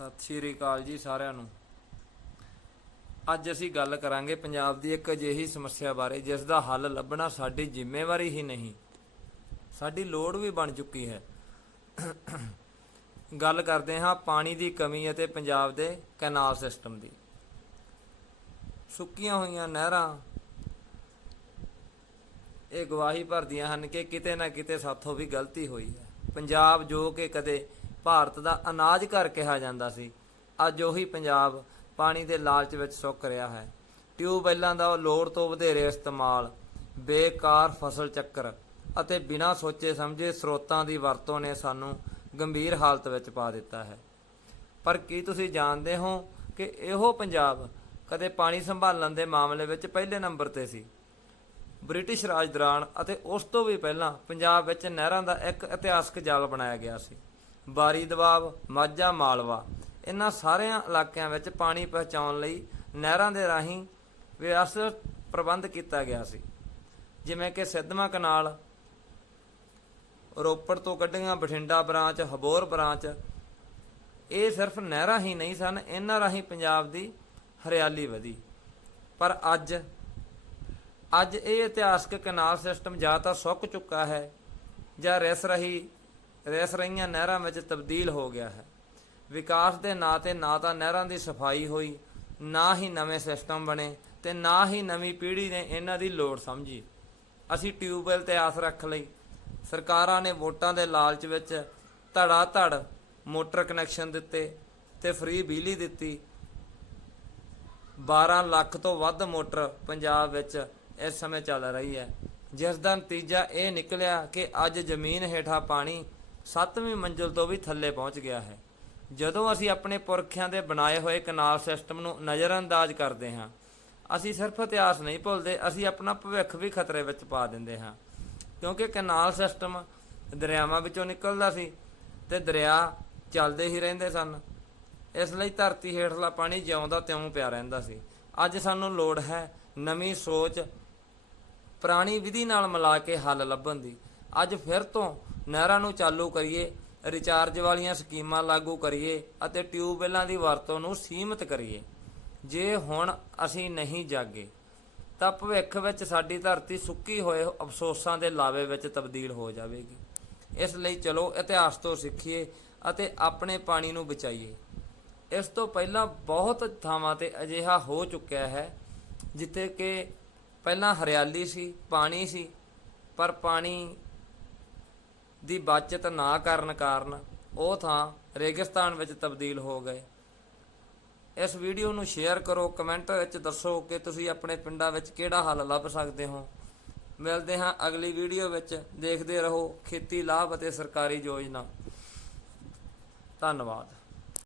ਸਤਿ ਸ਼੍ਰੀ ਅਕਾਲ ਜੀ ਸਾਰਿਆਂ ਨੂੰ। ਅੱਜ ਅਸੀਂ ਗੱਲ ਕਰਾਂਗੇ ਪੰਜਾਬ ਦੀ ਇੱਕ ਅਜਿਹੀ ਸਮੱਸਿਆ ਬਾਰੇ, ਜਿਸ ਦਾ ਹੱਲ ਲੱਭਣਾ ਸਾਡੀ ਜ਼ਿੰਮੇਵਾਰੀ ਹੀ ਨਹੀਂ। ਸਾਡੀ ਲੋੜ ਵੀ ਬਣ ਚੁੱਕੀ ਹੈ। ਗੱਲ ਕਰਦੇ ਹਾਂ ਪਾਣੀ ਦੀ ਕਮੀ ਅਤੇ ਪੰਜਾਬ ਦੇ ਕੈਨਾਲ ਸਿਸਟਮ ਦੀ। ਸੁੱਕੀਆਂ ਹੋਈਆਂ ਨਹਿਰਾਂ, ਇਹ ਗਵਾਹੀ ਭਰਦੀਆਂ ਹਨ ਕਿ ਕਿਤੇ ਨਾ ਕਿਤੇ ਸਾਥੋਂ ਵੀ ਗਲਤੀ ਹੋਈ ਹੈ। ਪੰਜਾਬ ਜੋ ਕਿ ਕਦੇ ਭਾਰਤ ਦਾ ਅਨਾਜ ਘਰ ਕਿਹਾ ਜਾਂਦਾ ਸੀ। ਅੱਜ ਉਹੀ ਪੰਜਾਬ ਪਾਣੀ ਦੇ ਲਾਲਚ ਵਿੱਚ ਸੁੱਕ ਰਿਹਾ ਹੈ। ਟਿਊਬਵੈੱਲਾਂ ਦਾ ਲੋੜ ਤੋਂ ਵਧੇਰੇ ਇਸਤੇਮਾਲ, ਬੇਕਾਰ ਫਸਲ ਚੱਕਰ ਅਤੇ ਬਿਨਾਂ ਸੋਚੇ ਸਮਝੇ ਸਰੋਤਾਂ ਦੀ ਵਰਤੋਂ ਨੇ ਸਾਨੂੰ ਗੰਭੀਰ ਹਾਲਤ ਵਿੱਚ ਪਾ ਦਿੱਤਾ ਹੈ। ਪਰ ਕੀ ਤੁਸੀਂ ਜਾਣਦੇ ਹੋ ਕਿ ਇਹੋ ਪੰਜਾਬ ਕਦੇ ਪਾਣੀ ਸੰਭਾਲਣ ਦੇ ਮਾਮਲੇ ਵਿੱਚ ਪਹਿਲੇ ਨੰਬਰ ਤੇ ਸੀ? ਬ੍ਰਿਟਿਸ਼ ਰਾਜ ਦੌਰਾਨ ਅਤੇ ਉਸ ਤੋਂ ਵੀ ਪਹਿਲਾਂ ਪੰਜਾਬ ਵਿੱਚ ਨਹਿਰਾਂ ਦਾ ਇੱਕ ਇਤਿਹਾਸਕ ਜਾਲ ਬਣਾਇਆ ਗਿਆ ਸੀ। ਬਾਰੀ ਦਬਾਬ ਮਾਝਾ ਮਾਲਵਾ। ਇਹਨਾਂ ਸਾਰਿਆਂ ਇਲਾਕਿਆਂ ਵਿੱਚ ਪਾਣੀ ਪਹੁੰਚਾਉਣ ਲਈ ਨਹਿਰਾਂ ਦੇ ਰਾਹੀਂ ਵਿਅਸਤ ਪ੍ਰਬੰਧ ਕੀਤਾ ਗਿਆ ਸੀ। ਜਿਵੇਂ ਕਿ ਸਿੱਧਵਾਂ ਕਨਾਲ, ਰੋਪੜ ਤੋਂ ਕੱਢੀਆਂ ਬਠਿੰਡਾ ਬ੍ਰਾਂਚ, ਹਬੋਰ ਬ੍ਰਾਂਚ, ਇਹ ਸਿਰਫ ਨਹਿਰਾਂ ਹੀ ਨਹੀਂ ਸਨ, ਇਹਨਾਂ ਰਾਹੀਂ ਪੰਜਾਬ ਦੀ ਹਰਿਆਲੀ ਵਧੀ। ਪਰ ਅੱਜ ਅੱਜ ਇਹ ਇਤਿਹਾਸਕ ਕਨਾਲ ਸਿਸਟਮ ਜਾਂ ਤਾਂ ਸੁੱਕ ਚੁੱਕਾ ਹੈ ਜਾਂ ਰਿਸ ਰਹੀ ਰਿਸ ਰਹੀਆਂ ਨਹਿਰਾਂ ਵਿੱਚ ਤਬਦੀਲ ਹੋ ਗਿਆ ਹੈ। ਵਿਕਾਸ ਦੇ ਨਾਂ ਤੇ ਨਾ ਤਾਂ ਨਹਿਰਾਂ ਦੀ ਸਫ਼ਾਈ ਹੋਈ, ਨਾ ਹੀ ਨਵੇਂ ਸਿਸਟਮ ਬਣੇ ਤੇ ਨਾ ਹੀ ਨਵੀਂ ਪੀੜ੍ਹੀ ਨੇ ਇਹਨਾਂ ਦੀ ਲੋੜ ਸਮਝੀ। ਅਸੀਂ ਟਿਊਬਵੈਲ ਤੇ ਆਸ ਰੱਖ ਲਈ। ਸਰਕਾਰਾਂ ਨੇ ਵੋਟਾਂ ਦੇ ਲਾਲਚ ਵਿੱਚ ਧੜਾ ਧੜ ਮੋਟਰ ਕਨੈਕਸ਼ਨ ਦਿੱਤੇ ਤੇ ਫ੍ਰੀ ਬਿਜਲੀ ਦਿੱਤੀ। 12 ਲੱਖ ਤੋਂ ਵੱਧ ਮੋਟਰ ਪੰਜਾਬ ਵਿੱਚ ਇਸ ਸਮੇਂ ਚੱਲ ਰਹੀ ਹੈ। ਜਿਸ ਦਾ ਨਤੀਜਾ ਇਹ ਨਿਕਲਿਆ ਕਿ ਅੱਜ ਜ਼ਮੀਨ ਹੇਠਾਂ ਪਾਣੀ 7ਵੀਂ ਮੰਜ਼ਲ ਤੋਂ ਵੀ ਥੱਲੇ ਪਹੁੰਚ ਗਿਆ ਹੈ। ਜਦੋਂ ਅਸੀਂ ਆਪਣੇ ਪੁਰਖਿਆਂ ਦੇ ਬਣਾਏ ਹੋਏ ਕਨਾਲ ਸਿਸਟਮ ਨੂੰ ਨਜ਼ਰਅੰਦਾਜ਼ ਕਰਦੇ ਹਾਂ, ਅਸੀਂ ਸਿਰਫ ਇਤਿਹਾਸ ਨਹੀਂ ਭੁੱਲਦੇ, ਅਸੀਂ ਆਪਣਾ ਭਵਿੱਖ ਵੀ ਖਤਰੇ ਵਿੱਚ ਪਾ ਦਿੰਦੇ ਹਾਂ। ਕਿਉਂਕਿ ਕਨਾਲ ਸਿਸਟਮ ਦਰਿਆਵਾਂ ਵਿੱਚੋਂ ਨਿਕਲਦਾ ਸੀ ਤੇ ਦਰਿਆ ਚੱਲਦੇ ਹੀ ਰਹਿੰਦੇ ਸਨ। ਇਸ ਲਈ ਧਰਤੀ ਹੇਠਲਾ ਪਾਣੀ ਜਿਉਂਦਾ ਤਿਉਂ ਪਿਆ ਰਹਿੰਦਾ ਸੀ। ਅੱਜ ਸਾਨੂੰ ਲੋੜ ਹੈ ਨਵੀਂ ਸੋਚ, ਪੁਰਾਣੀ ਵਿਧੀ ਨਾਲ ਮਿਲਾ ਕੇ ਹੱਲ ਲੱਭਣ ਦੀ। ਅੱਜ ਫਿਰ ਤੋਂ ਨਹਿਰਾਂ ਨੂੰ ਚਾਲੂ ਕਰੀਏ ਰਿਚਾਰਜ ਵਾਲੀਆਂ ਸਕੀਮਾਂ ਲਾਗੂ ਕਰੀਏ ਅਤੇ ਟਿਊਬਵੈੱਲਾਂ ਦੀ ਵਰਤੋਂ ਨੂੰ ਸੀਮਿਤ ਕਰੀਏ। ਜੇ ਹੁਣ ਅਸੀਂ ਨਹੀਂ ਜਾਗੇ, ਤਾਂ ਭਵਿੱਖ ਵਿੱਚ ਸਾਡੀ ਧਰਤੀ ਸੁੱਕੀ ਹੋਏ ਅਫਸੋਸਾਂ ਦੇ ਲਾਵੇ ਵਿੱਚ ਤਬਦੀਲ ਹੋ ਜਾਵੇਗੀ। ਇਸ ਲਈ ਚਲੋ ਇਤਿਹਾਸ ਤੋਂ ਸਿੱਖੀਏ ਅਤੇ ਆਪਣੇ ਪਾਣੀ ਨੂੰ ਬਚਾਈਏ। ਇਸ ਤੋਂ ਪਹਿਲਾਂ ਬਹੁਤ ਥਾਵਾਂ ਤੇ ਅਜਿਹਾ ਹੋ ਚੁੱਕਿਆ ਹੈ, ਜਿੱਥੇ ਕਿ ਪਹਿਲਾਂ ਹਰਿਆਲੀ ਸੀ, ਪਾਣੀ ਸੀ, ਪਰ ਪਾਣੀ ਦੀ ਬਚਤ ਨਾ ਕਰਨ ਕਾਰਨ ਉਹ ਥਾਂ ਰੇਗਿਸਤਾਨ ਵਿੱਚ ਤਬਦੀਲ ਹੋ ਗਏ। ਇਸ ਵੀਡੀਓ ਨੂੰ ਸ਼ੇਅਰ ਕਰੋ, ਕਮੈਂਟ ਵਿੱਚ ਦੱਸੋ ਕਿ ਤੁਸੀਂ ਆਪਣੇ ਪਿੰਡਾਂ ਵਿੱਚ ਕਿਹੜਾ ਹੱਲ ਲੱਭ ਸਕਦੇ ਹੋ। ਮਿਲਦੇ ਹਾਂ ਅਗਲੀ ਵੀਡੀਓ ਵਿੱਚ। ਦੇਖਦੇ ਰਹੋ ਖੇਤੀ ਲਾਭ ਅਤੇ ਸਰਕਾਰੀ ਯੋਜਨਾ। ਧੰਨਵਾਦ।